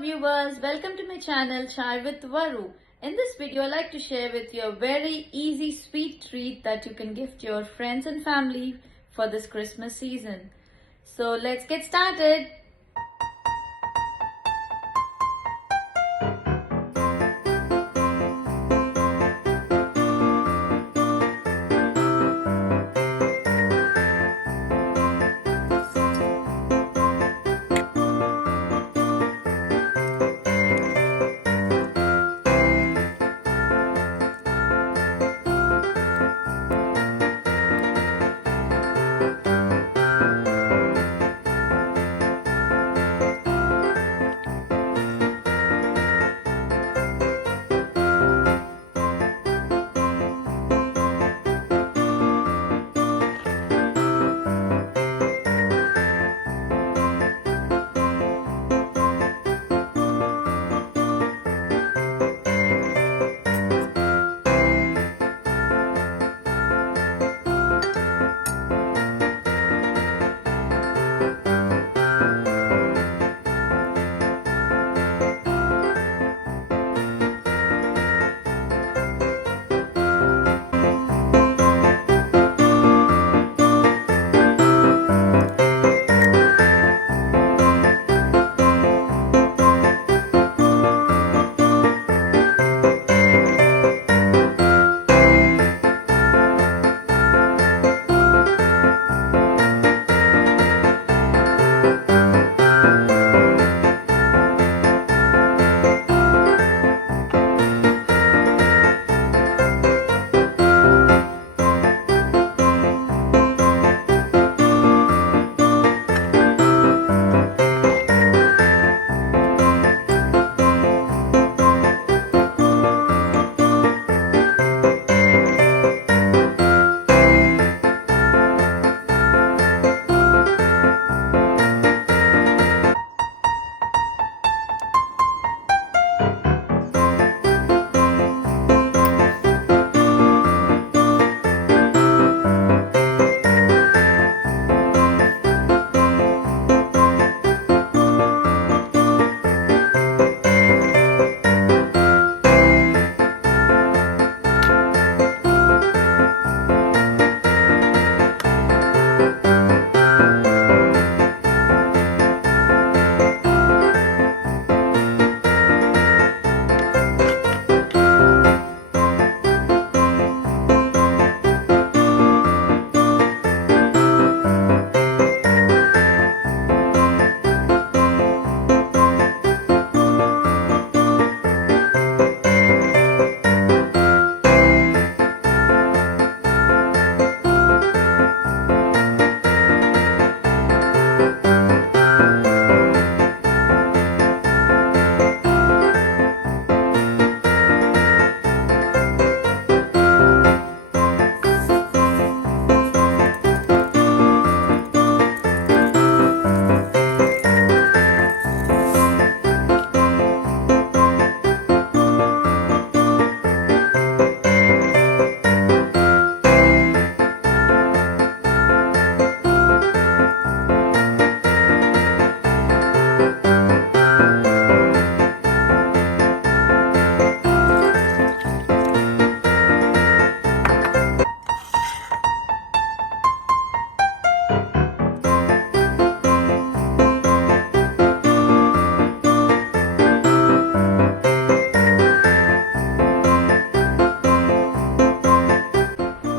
viewers, welcome to my channel Chai with Varu. In this video, I'd like to share with you a very easy sweet treat that you can gift your friends and family for this Christmas season. So let's get started.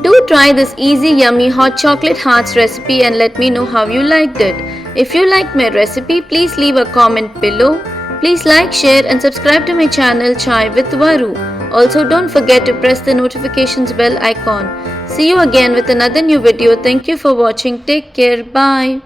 Do try this easy yummy hot chocolate hearts recipe and let me know how you liked it. If you liked my recipe, please leave a comment below. Please like, share and subscribe to my channel Chai with Varu. Also don't forget to press the notifications bell icon. See you again with another new video. Thank you for watching. Take care. Bye.